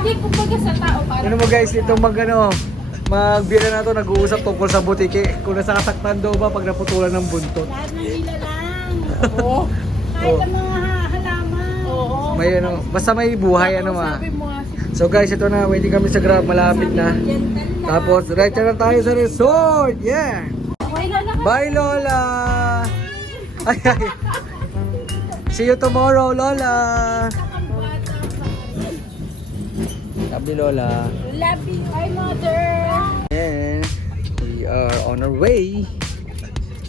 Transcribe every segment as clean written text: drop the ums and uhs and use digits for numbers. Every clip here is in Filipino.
Hindi, kumbaga sa tao para. Ano mo guys, ito magbira na to, nag-uusap tungkol sa butike. Kung nasasaktan daw ba pag naputulan ng buntot. Lahat ng nila lang. Oo. Kahit ang mga halaman. Oo. May ano, basta may buhay ano ma. Sabi mo nga. So guys, ito na, waiting kami sa Grab, malapit na. Tapos, right na tayo sa resort! Yeah! Okay na lang. Bye Lola! Ay, ay. See you tomorrow, Lola! Love you, Lola. Love you. Hi, mother. And we are on our way.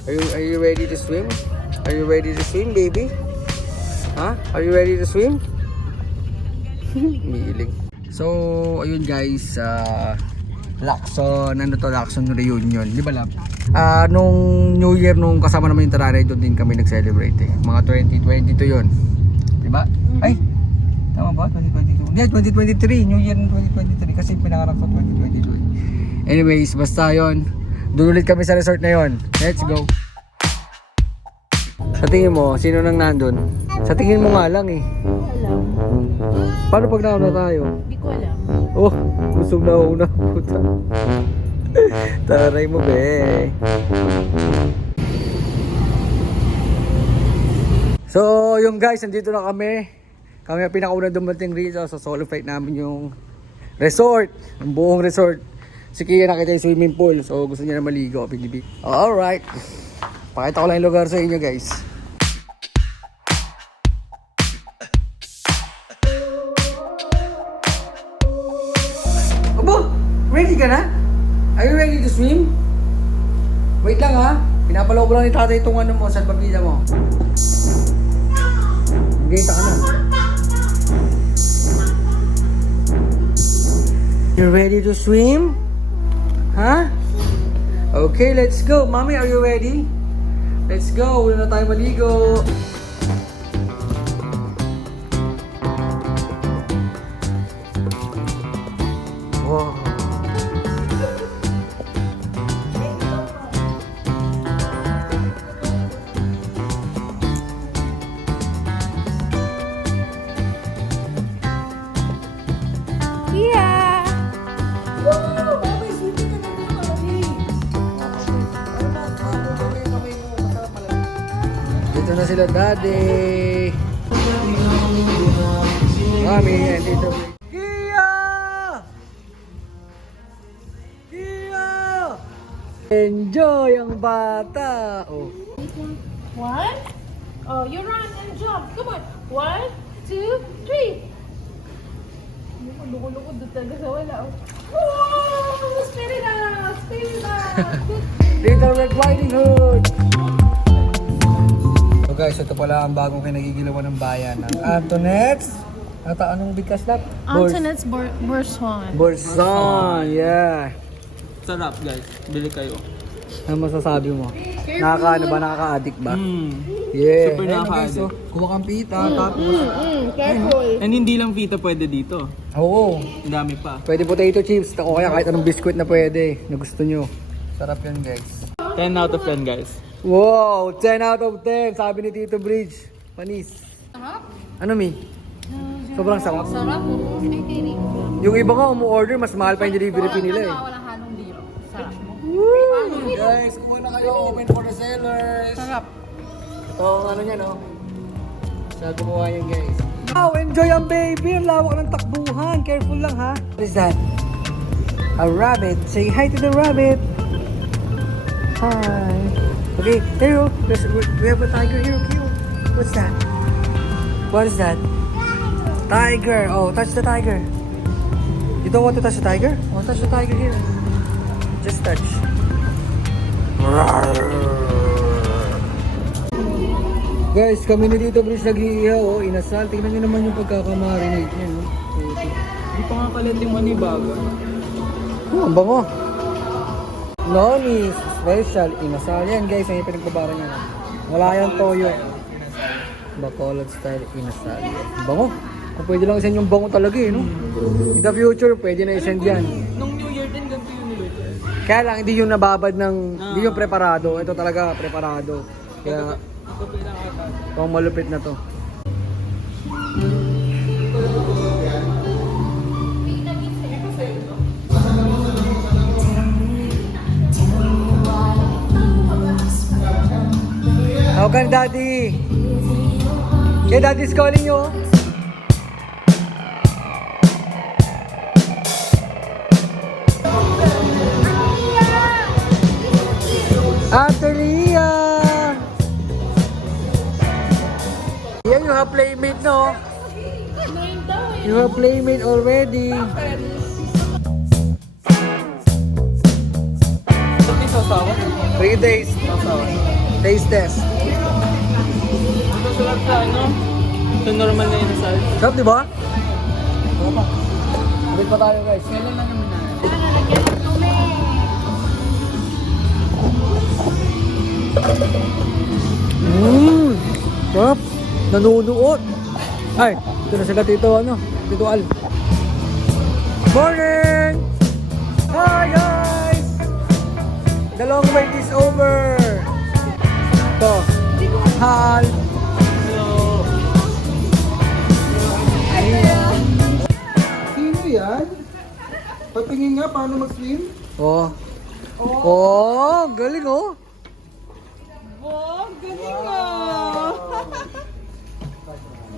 Are you ready to swim? Are you ready to swim, baby? Huh? Are you ready to swim? Umiiling. So, ayun guys, Lacson, Lacson reunion, di ba lap? Nung New Year, nung kasama naman yung Taranay, doon din kami nag-celebrate eh. Mga 2022 yun. Di ba? Ay, tama ba? 2022? Hindi, 2023. New Year ng 2023 kasi pinangarap sa 2022. Anyways, basta yun. Doon ulit kami sa resort na yun. Let's go. Sa tingin mo, sino nang nandun? Sa tingin mo nga lang eh. Alam. Paano pag nauna tayo? Hindi ko alam. Oh, busog na una. Puta. Taray mo, be. So, yung guys, nandito na kami. Kami ang pinakauna dumating rito sa solo flight namin yung resort. Ang buong resort. Si Kia nakita yung swimming pool. So, gusto niya na maligo. Pinibig. Alright. Pakita ko lang yung lugar sa inyo, guys. Ready ka na? Are you ready to swim? Wait lang ha. Pinapaloob lang ni tatay itong ano mo, salbabida mo. Gita ka na. You ready to swim? Huh? Okay, let's go. Mommy, are you ready? Let's go. Wala na tayo maligo. Wow. Dito na sila, Daddy. Mami, and dito. Kia! Kia! Enjoy ang bata. Oh. One. Oh, you run and jump. Come on. 1, 2, 3. Lukod-lukod doon talaga sa wala. Wow! Spirit up! Spirit up! Little Red Riding Hood. So guys, ito pala ang bagong kinagigilawan ng bayan ng Antoinette's. Anong bigkas na? Antoinette's Bourson. Bourson, yeah. Sarap guys, bili kayo. Ano masasabi mo? Nakaka-addict ba? Yeah. Super Ayun, nakaka-addict. guys, oh. Kuha kang pita, tapos... Careful. And hindi lang fita pwede dito. Oo. Ang dami pa. Pwede potato chips, o kaya kahit anong biscuit na pwede, na gusto nyo. Sarap yan guys. 10 out of 10 guys. Wow, 10 out of 10, sabi ni Tito Bridge. Panis. Sarap? Ano mi? Sobrang sarap. Sarap. Yung iba nga umu-order, mas mahal pa yung delivery fee nila eh. Walang halong diro. Sarap. Guys, kumuha na kayo, open for the sellers. Sarap. Ito ang ano niya, no? Siya gumawa yan, guys. Wow, enjoy ang baby! Ang lawak ng takbuhan. Careful lang, ha? What is that? A rabbit. Say hi to the rabbit. Hi. Okay, there you go. We have a tiger here. Okay, what's that? What is that? Tiger. Oh, touch the tiger. You don't want to touch the tiger? Oh, touch the tiger here. Just touch. Guys, kami na dito bro nag-iihaw, oh, inasal. Tingnan nyo naman yung pagkakamarinate niya, no? Hindi pa nga kalat yung manibaga. Oh, ang bango. Nonis, special, inasal. Yan guys, ang pinagbabara niya. Wala yan toyo. Bacolod style, inasal. Ang bango. Kung pwede lang isend yung bango talaga eh, no? In the future, pwede na isend yan. Nung New Year din, ganito yung nilagay. Kaya lang, hindi yung nababad ng, hindi yung preparado. Ito talaga, preparado. Kaya, pang malupit na to. Tawag ka ni Daddy. Okay, Daddy's calling you. Ate Leah! Yeah, you have playmate, no? You have playmate already. Ito sasawa. 3 days. Sasawa. Taste test. Ito sulat sa ano? Ito normal na inasal. Sarap, di ba? Ulit pa tayo, guys. Kailan na naman na? Sarap. Nanunuot. Ay, ito na sila Tito, Tito Al. Morning! Hi, guys! The long wait is over. Ito. Hal. Sino yan? Patingin nga paano mag-swim? Oh. Oh, galing oh. Oh, galing ah.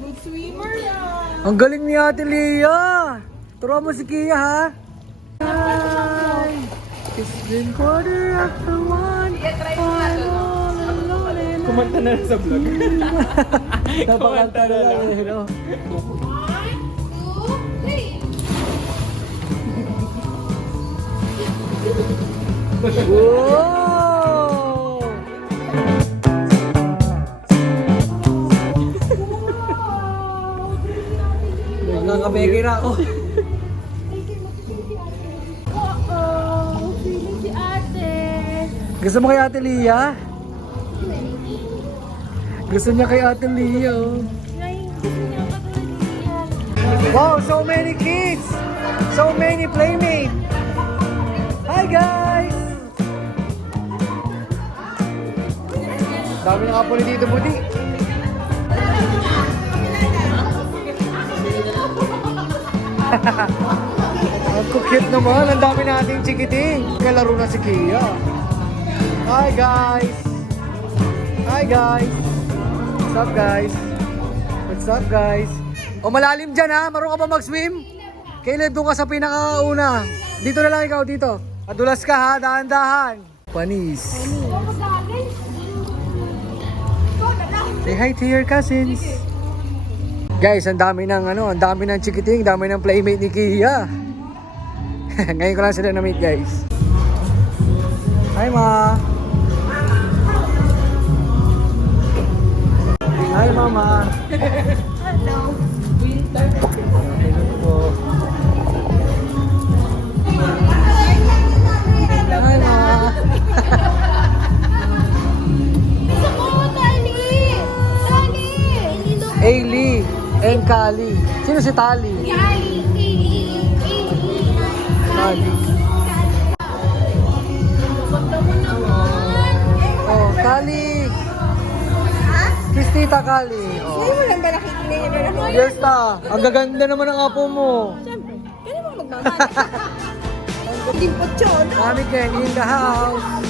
Good swimmer yan. Ang galing ni Ate Leah. Turuan mo si Kia, ha? Hi. It's been 1:15. Kumanta na lang sa vlog. Napakanta na lang, no? 1, 2, 3. Wow! Nakakabeke na ako. Feeling si ate. Gusto mo kay Ate Leah? Gusto niya kay Ate Leah, oh. Wow, so many kids! So many playmates! Hi guys! Dami na kapuli dito, Budi. Ang cute naman. Ang dami nating chikiting. Kalaro na si Kia. Hi guys! Hi guys! What's up guys? What's up guys? O malalim dyan ha? Marunong ka ba mag-swim? Kailan doon ka sa pinakauna? Dito na lang ikaw, dito. Padulas ka ha, dahan-dahan. Panis. Say hi to your cousins. Guys, ang dami ng ang dami ng chikiting, dami ng playmate ni Kia. Ngayon ko lang sila na-meet, guys. Hi, Ma. Hi, Mama. Hello. Winter. Hello po. Hi, Ma. Gusto ko, Tali. Tali. Ailey and Kali. Sino si Tali? Kali. Kali. Ganda mo naman. Oh, Kali. Kristita Kali. Oh. Hindi mo lang ba nakikita yun? Yes, ta. Ang gaganda naman ng apo mo. Siyempre, kaya mo magmamahal. Hindi po yun. Mami Kenny in the house.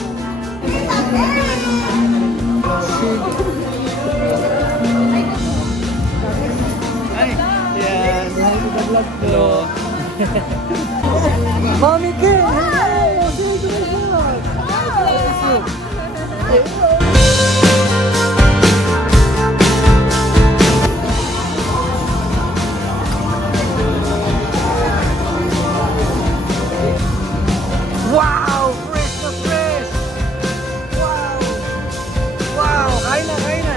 Yan. Hello. Mami Ken, hello. Say to the vlog. Bless you. Wow! Fresh na fresh! Wow! Wow! Kain na, kain na!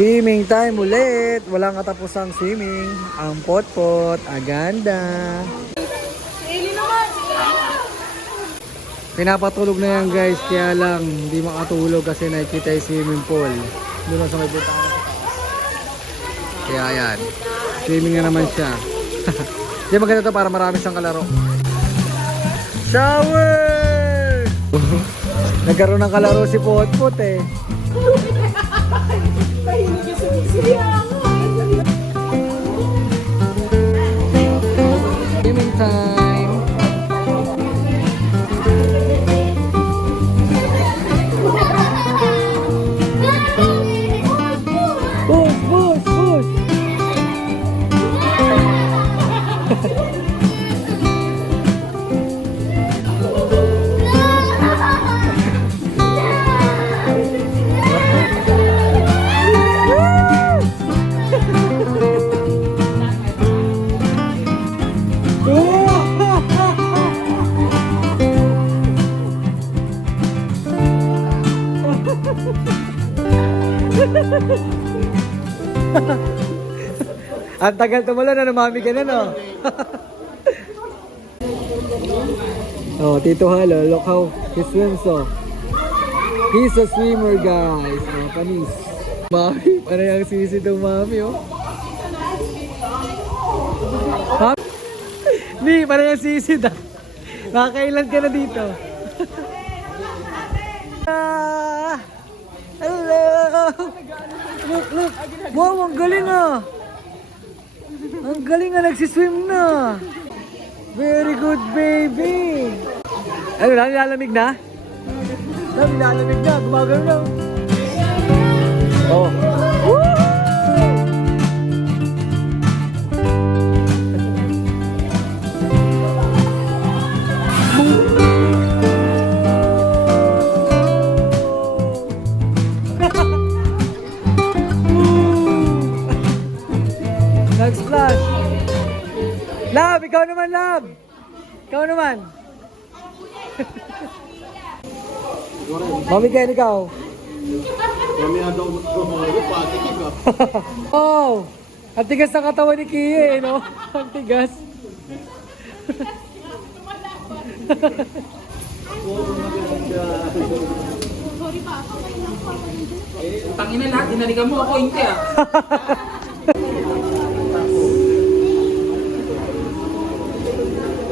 Swimming time ulit. Walang katapusang swimming. Ang pot-pot. Aganda. Eli naman. Pinapatulog na yan guys, kaya lang hindi makatulog kasi nakikita yung swimming pool. Doon na sa may butana. Kaya yan, swimming na naman siya. Hindi maganda to para marami siyang kalaro. Shower! Nagkaroon ng kalaro si Potpot eh. Swimming time! Push, push, push! Ang tagal tumalo na, namami ka na, no? Oh, Tito Halo, look how he swims, oh. He's a swimmer, guys. Oh, panis. Mami, ano yung sisi itong mami, oh. Ha? Mi, parang yung sisi da. Nakakailan ka na dito. Ah, hello! Look, look! Wow, ang galing ah! Ang galing na, nagsiswim na! Very good, baby! Ano na, nilalamig na? Nilalamig na, gumagano na. Oh! Woo! Nag-splash. Love, ikaw naman, Love. Ikaw naman. Mami Ken, ikaw. Kami na daw pati ka. Oh, ang tigas ng katawan ni Kia, eh, no? Ang tigas. Tangina lahat, dinaligan mo ako, hindi ah.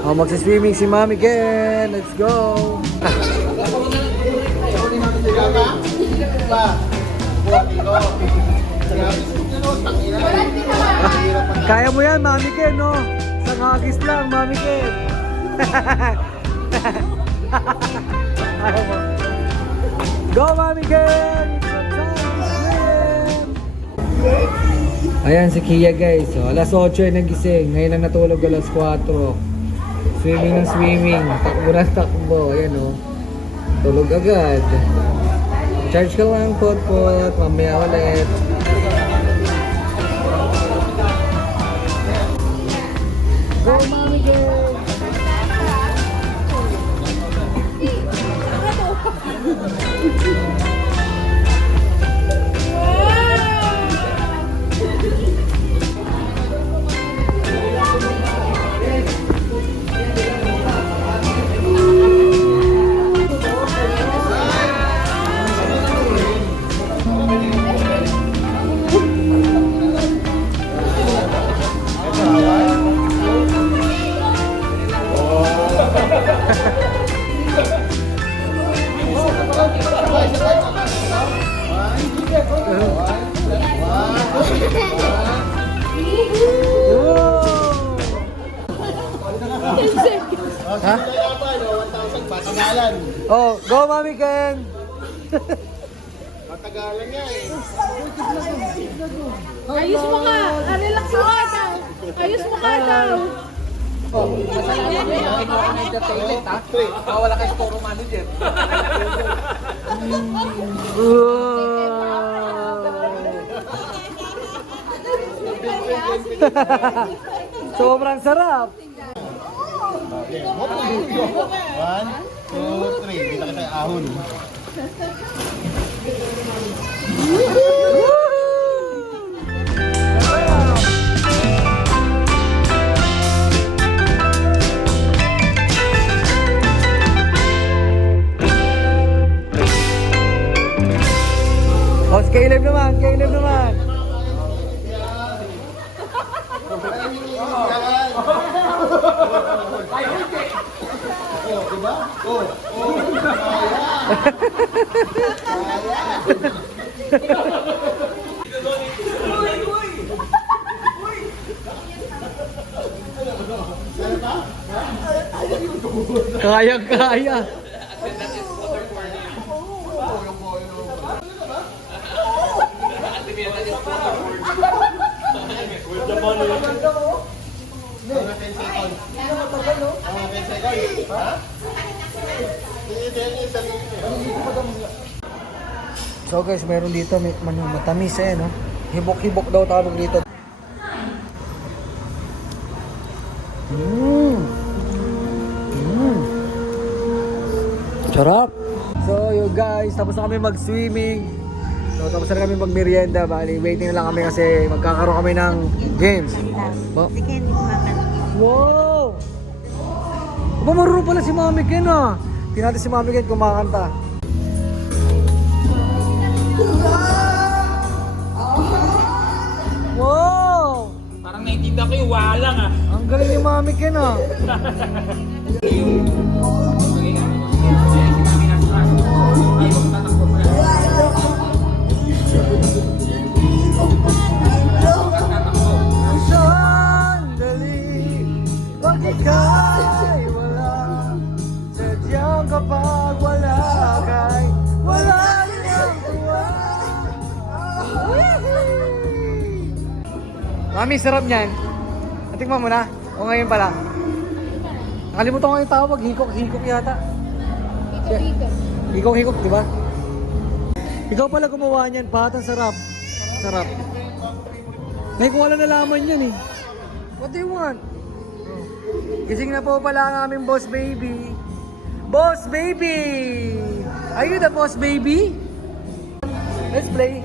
Oh, magsiswimming si Mami Ken. Let's go. Kaya mo yan, Mami Ken, no? Isang hagis lang, Mami Ken. Ayaw mo. Go, Mami Ken! Ayan si Kia, guys. So, alas 8 ay nagising. Ngayon lang natulog alas 4. Swimming ng swimming. Takbo na takbo. Ayan o. Tulog agad. Charge ka lang, Potpot. Mamaya ulit. Go, Mami girl! Ha? Oh, go Mami Ken! Matagalan niya eh. Ayos mo ka! Relax mo ka daw! Ayos mo ka daw! Oh, masalamat mo yung kinuha ng entertainment, ha? Wala kayo store manager. Sobrang sarap! Okay, 1, 2, 3. Kita kita ahon. Kayang-kaya. So guys, meron dito may matamis no? Hibok-hibok daw tawag dito. Sarap! So yun guys, tapos na kami mag-swimming. So tapos na kami mag-merienda. Bali, waiting na lang kami kasi magkakaroon kami ng games. Oh. Wow! Aba, marunong pala si Mami Ken ah. Tingnan natin si Mami Ken kumakanta. Wow! Parang naitinda ko yung walang ah. Ang galing ni Mami Ken ah. Sandali, pag ika'y wala, sadyang kapag wala ka'y wala niyang tuwa. Mami, sarap niyan. Natikman mo na? O ngayon pala? Nakalimutan ko yung tawag, hikok-hikok yata. Hikok-hikok, di ba? Ikaw pala gumawa niyan, Pat. Ang sarap. Sarap. Ngayon ko wala nalaman yan eh. What do you want? Gising na po pala ang aming boss baby. Boss baby! Are you the boss baby? Let's play.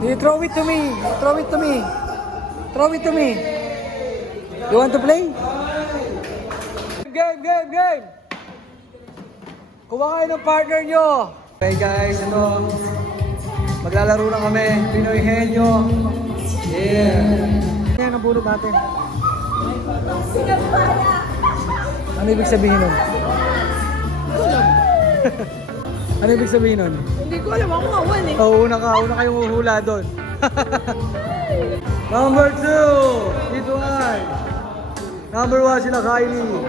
You throw it to me. Throw it to me. Throw it to me. You want to play? Game! Kuha kayo ng partner nyo. Okay guys, ito. Maglalaro na kami. Pinoy Henyo. Yeah. Yan ang bunot natin. Ano ibig sabihin nun? Ano ibig sabihin nun? Hindi ko alam, ako awan eh. Oh, una kayong uhula doon. Number 2, dito ay. Number 1 sila Kylie.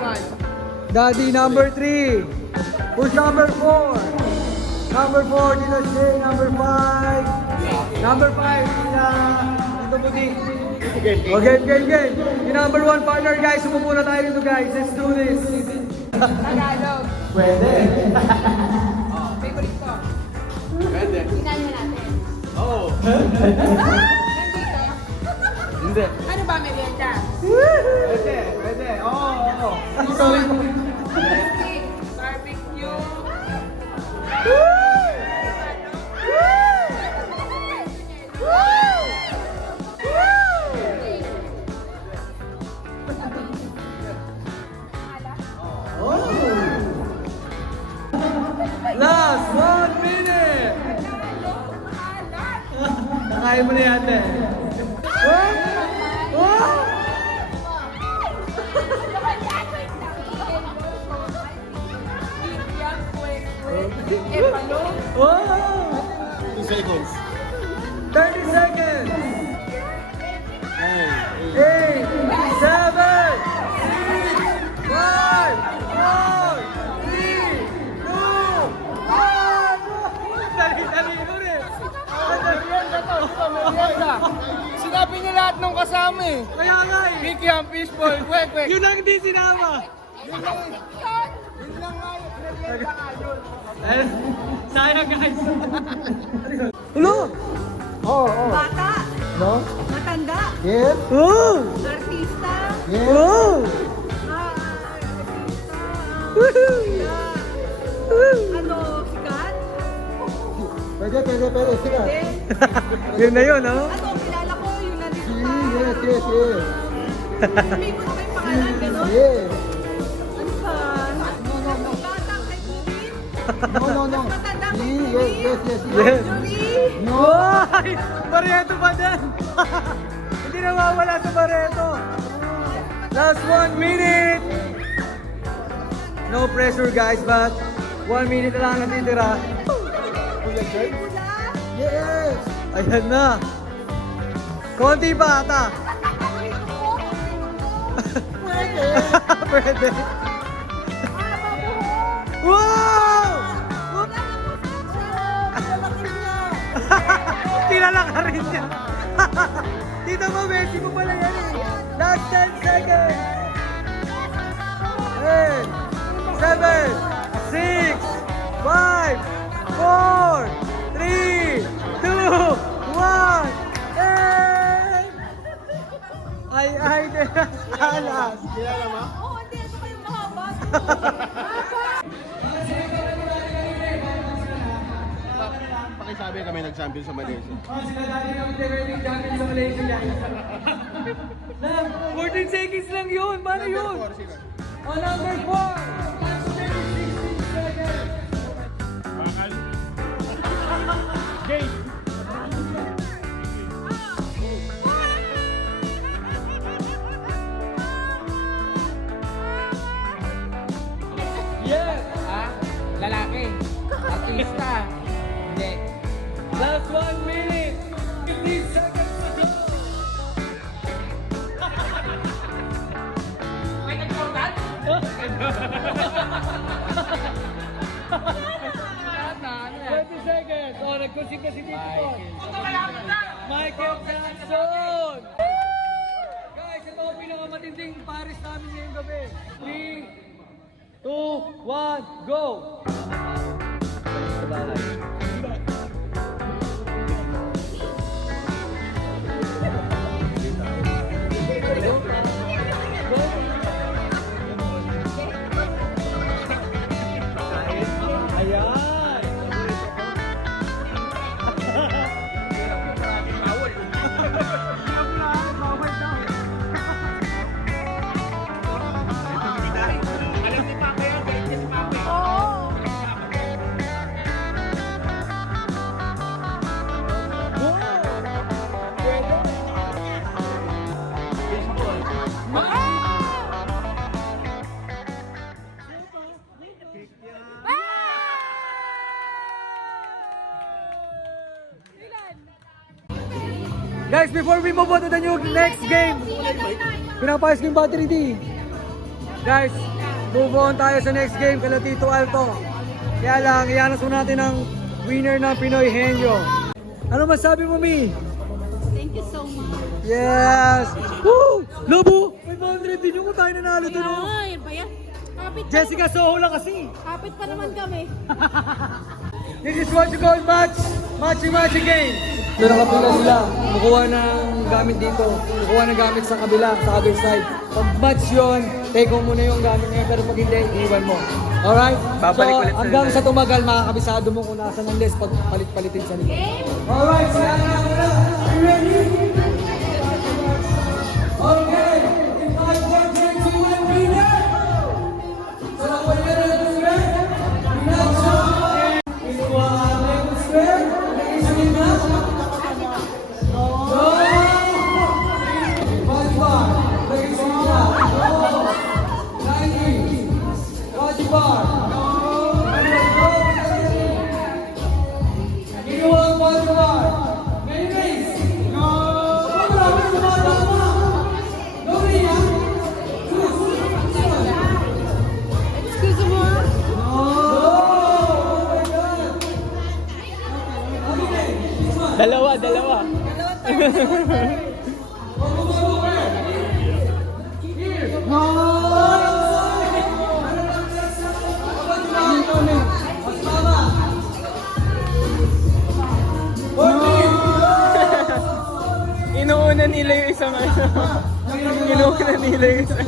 Daddy, number 3. Who's number 4? Number 4, dito Shay. Number 5. Number 5, sila. Dito Puti. Game. Yung number 1 partner guys, sumupo na tayo dito guys. Let's do this. Tagalog. Pwede. Favorite ko. Pwede. Tingnan mo natin. Oo. Nandito. Hindi. Ano ba merienda? Pwede. Oo. Sorry. Barbecue. Last 1 minute! Nakain mo na yate. Oh! 2 seconds. 30 seconds! 8, 7, 6, 5, 4, 3, 2, 1! Dali, ulit! Sinabi niya lahat nung kasama eh. Kaya nga eh! Mickey ang fishball. Kwek. Yun lang di sinama! Yun lang nga yun. Merienda nga yun. Sayang guys! Hello! Oo. Bata, No? matanda, Yes? Oh! artista, Yes? Oh! ano, sikat, Pwede. Sige. eh, Yun na yun, no? ano, kilala ko, yung nandito pa. Yes. Sabihin ko na kayo pangalan, gano'n. Yes. Ano pa? Batang kay Bubin? No. Matandang kay Yes. Bubin? Julie? No! Ay! Barreto pa din! Hindi nawawala sa Barreto! Last 1 minute! No pressure guys, but 1 minute na lang natitira. Pula? Yes! Ayan na! Konti pa ata! Pwede. Pwede! Wow! Kilala ka rin niya. Tita mo, Messi mo pala yan eh. Last 10 seconds. 8, 7, 6, 5, 4, 3, 2, 1. Ay, alas. Kilala mo? Oo, hindi. Ito kayo mahaba. Pakisabi kami nag-champion sa Malaysia. Sila dati kami defending champion sa Malaysia yan. 14 seconds lang yun. Paano yun? Oh, number 4. Last 16 seconds. Gate! Yes! Lalaki. Artista. Hindi. Last 1 minute. 15 seconds to go. May nag-contact? Ano yan? 20 seconds. Oh, nag-consig kasi dito po. Michael Jackson! Guys, ito ang pinakamatinding Paris namin ngayong gabi. 3, 2, 1, go! Ayan! Guys, before we move on to the next game, pinapayos ko yung battery di. Guys, move on tayo sa next game kala Tito Alto. Kaya lang, ianas mo natin ang winner ng Pinoy Henyo. Ano masabi mo, Mi? Thank you so much. Yes! Woo! Labo! 500 din yung tayo nanalo doon. Oh. Ay, ba yan? Kapit pa, Jessica Soho lang kasi. kapit pa naman kami. This is what you call matchy game. Doon nakapila sila, kukuha ng gamit dito, kukuha ng gamit sa kabila, sa other side. Pag match yun, take home muna yung gamit ngayon, pero pag hindi, iiwan mo. Alright? Babalik So, ulit sa hanggang nila. sa tumagal, makakabisado mo kung nasa ng list pag palit-palitin sa nila. Alright, so yan na muna. Are you ready? Okay, in 5, 4, 3, 2, 1, winner! So, nakuha na natin sila. Pinasya! Kinuha natin yung square. Nag-isipin na. Excuse me. Dalawa. Inuuna nila yung isang Inuuna nila yung isang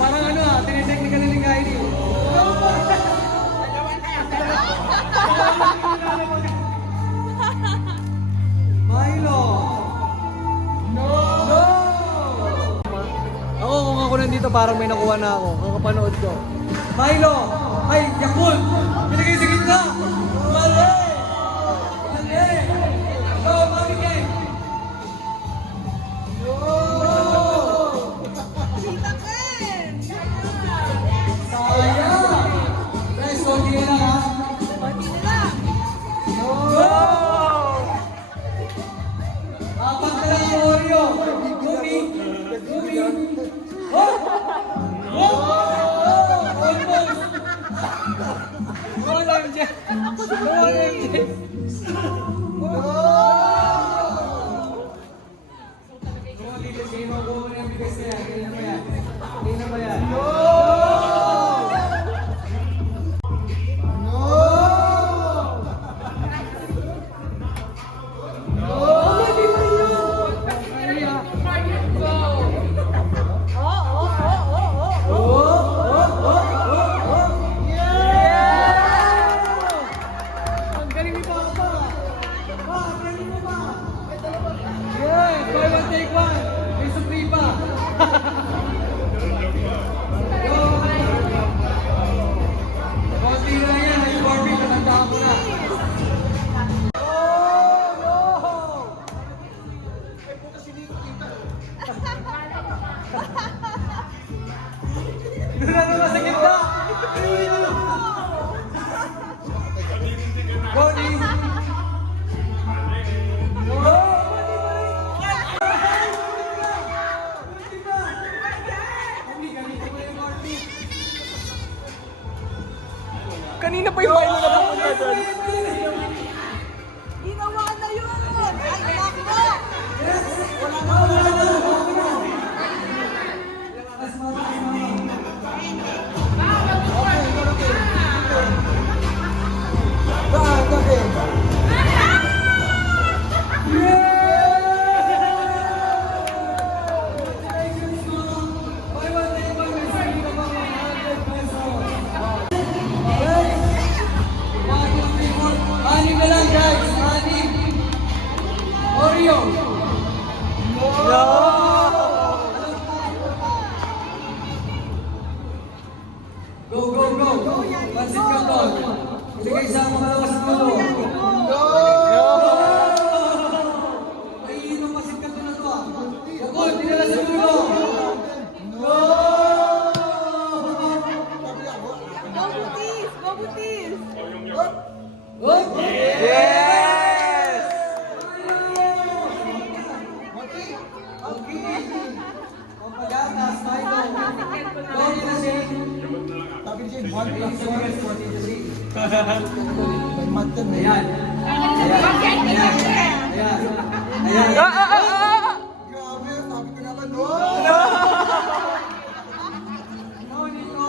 Parang ano tiniteknika ni Kylie. Milo! No! No! Ako, kung ako nandito, parang may nakuha na ako. Ang kapanood ko. Milo! Ay, Yakult! Pinagay sa gitna! Mali! Mali! Go, Mami King! No! Sayang! Guys, konti na lang ha. No! Apat na lang ang Oreo. Gumi. Gumi. Oh! Oh! Almost. Wala yung Jeff. Wala yung Jeff. Lilis kayo mag-uwa na yung bigas na yan. Hindi na ba yan? Hindi na ba yan? Kanina pa yung Milo na pumunta doon. Ginawa na yun! Ay, nako! Anim na lang guys, anim. Oreo. No! Go, go, go. Pansit ka to. Sige isa ang mga lakas mo. Go! Ay, inom pansit ka to na to ah. Yakul, dinala sa dulo. Go! Go Butis! Go Butis! Yes! Pagatas, Milo. Go, Ginasing. Ayan. Ayan. No, Nico.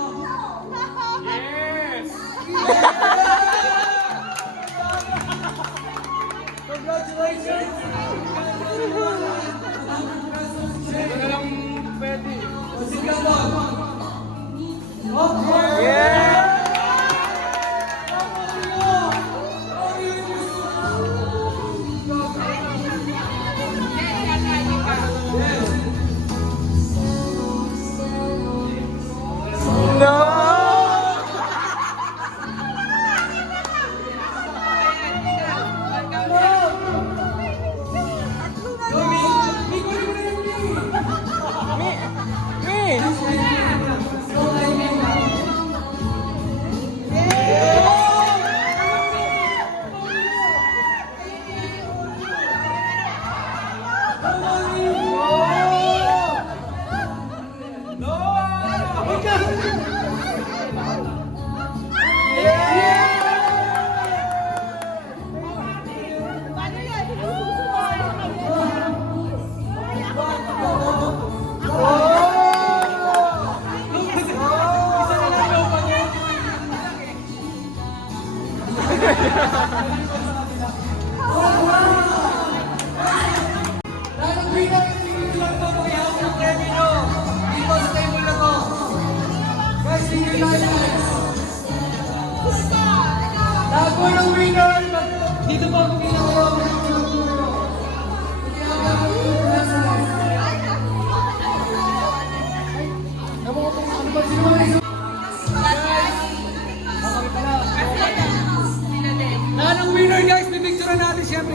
Congratulations! Ito na lang pwede. Pansit ka to. Yeah!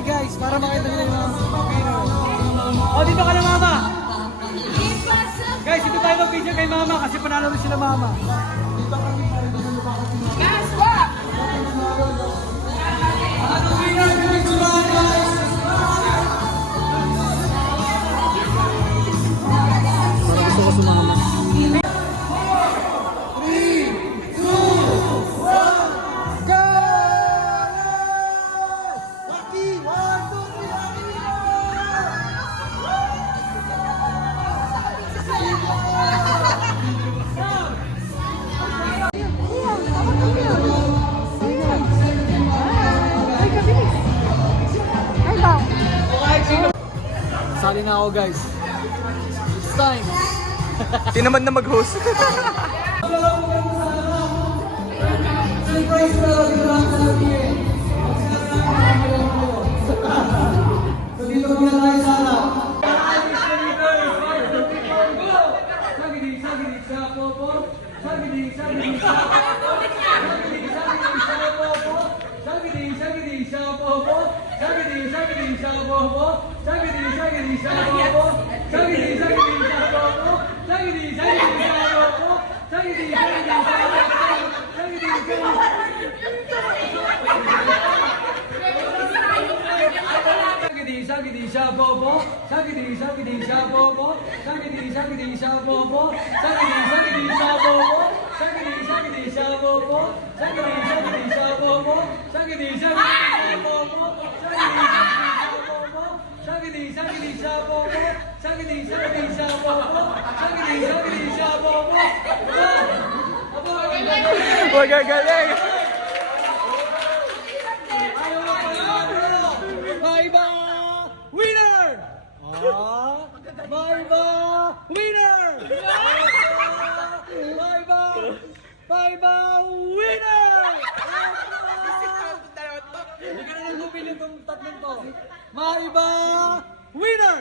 guys, para makita nyo yung mga winner. Oh, dito ka na mama. Guys, dito tayo mag-picture kay mama kasi panalo rin sila mama. Guys, what? Sali na ako guys. It's time. Tinamad na mag-host. So dito muna tayo sa harap. Sagidi sa bobo, sagidi sa bobo, sagidi sa bobo, sagidi sa bobo, sagidi sa bobo, sagidi sa bobo, sagidi sa bobo, sagidi sa bobo, sagidi sa bobo, sagidi sa bobo. Magagaling! Maiba winner! Maiba winner! Maiba winner! Hindi ka na lang bumili itong tatlong to. Maiba winner!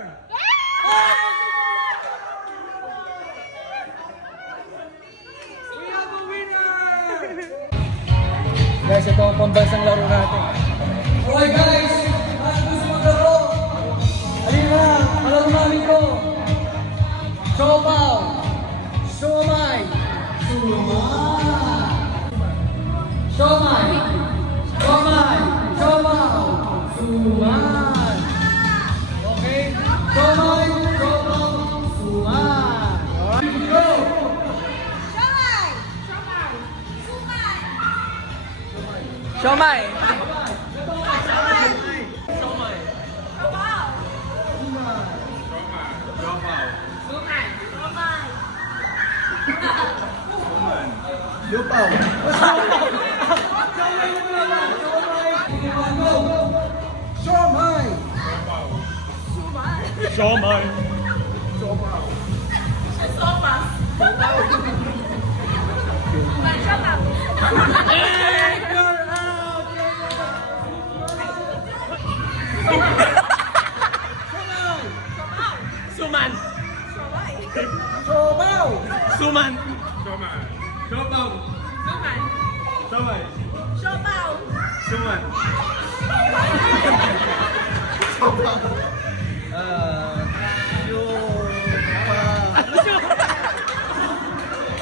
We have a winner! Guys, ito ang pambansang laro natin. Okay guys, at gusto maglaro. Halina na, malaro namin ko. Siopaw, siomay, suman. Siomay, siomay, siopaw, suman. Okay, siomay, siopaw, suman. Alright, go! Siomay! Lupaw. Siomay. Siomay! Suman! Siopaw. Suman! Suman!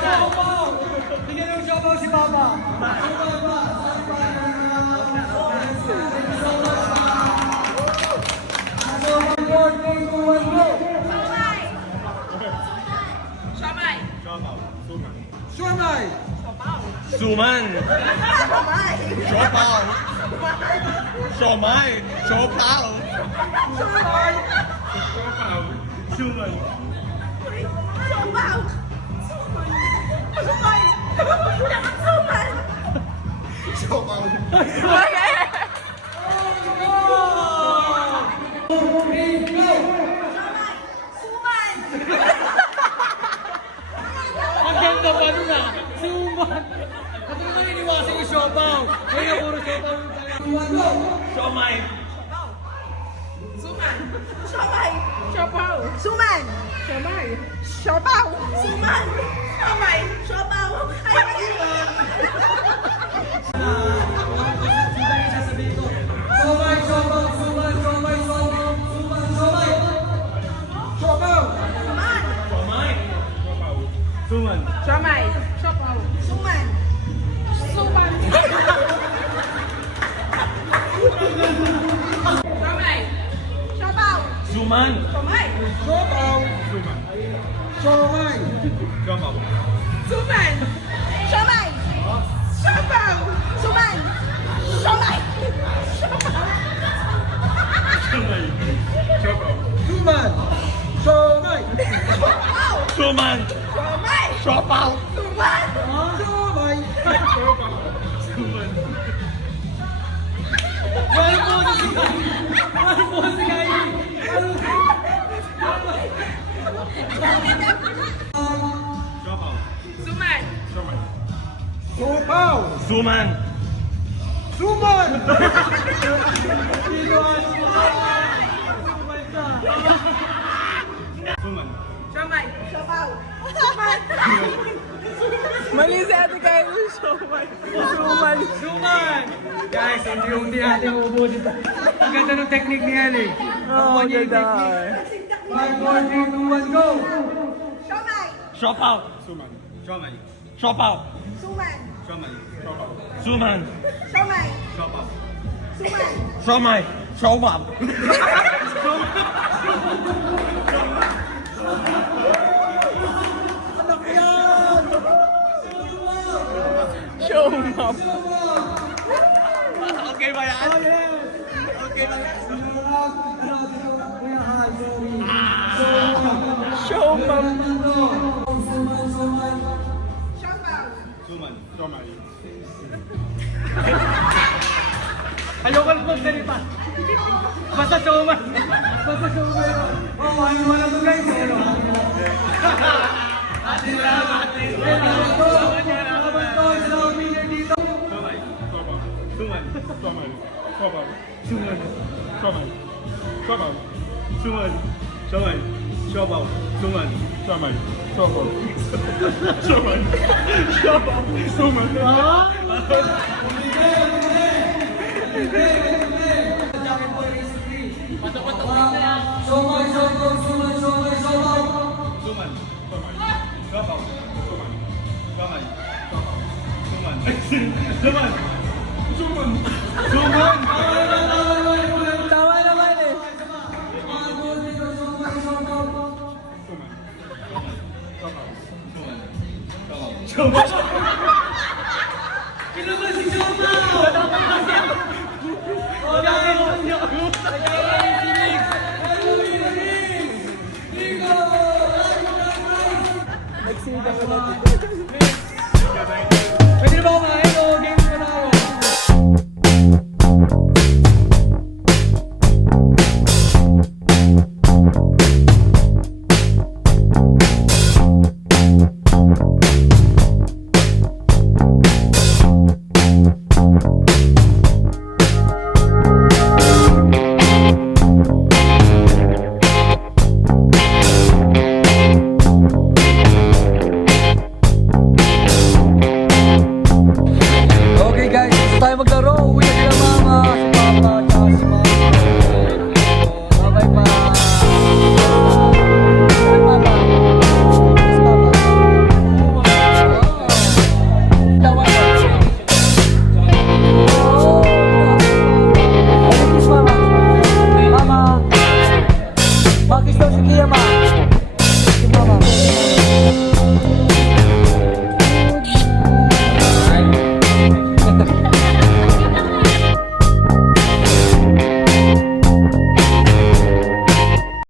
Siopaw. Bigyan ng siopaw si Papa. Siomay. Suman! Siopaw! Siomay! Siopaw! Suman! Ang ganda pa nun ah! Suman! At ano naman iniwasan yung siopaw? Kaya puro siopaw yung talaga. Siomay! Suman! Siomay! Siopaw! Suman! Siomay! Siopaw! Suman! Siomay! Siopaw! Siomay, siopaw, suman, Suman. Siomay. Siopaw. Suman. Suman. Siomay. Siopaw. Suman. Siomay. Siopaw. Suman. Siomay. Siopaw. Suman. Siomay. Siopaw. Suman. Siomay. Siopaw. Sumay. Siopaw. Suman. Siomay. Suman. Siomay. Siopaw. Suman. Siomay. Siopaw. Suman. Ano po si Kai? Ano po si Kai? Siopaw. Suman. Sumay. Siopaw. Suman. Suman. Suman. Siomay. Siopaw. Suman. Mali si Ate Kylie. Siomay. Suman. Suman! Guys, hindi natin uubusin. Ang ganda ng technique ni Ali. Oh, ganda. 5, 4, 3, 2, 1, go! Siomay. Siopaw. Suman. Siomay. Siopaw. Suman. Siomay. Siopaw. Suman. Siomay. Siopaw. Suman. Siomay. Siopaw. Show mom. Okay ba yan? Okay ba yan? Show mom. Siopaw. Suman. Siomay. Ayoko lang magsalita. Basta suman. Basta suman. Oh, ano mo na ito guys? Ano? Atin lang, atin. Siomay. Siopaw. Suman. Siomay. Siopaw. Suman. Siomay. Siopaw. Suman. Siomay. Siopaw. Suman. Siomay. Siopaw. Suman. Siopaw. Suman. Suman. Siomay. Siopaw. Suman. Siomay. Siopaw. Suman. Suman. Suman. Suman. Tama naman eh. Suman. Pwede na ba kumain o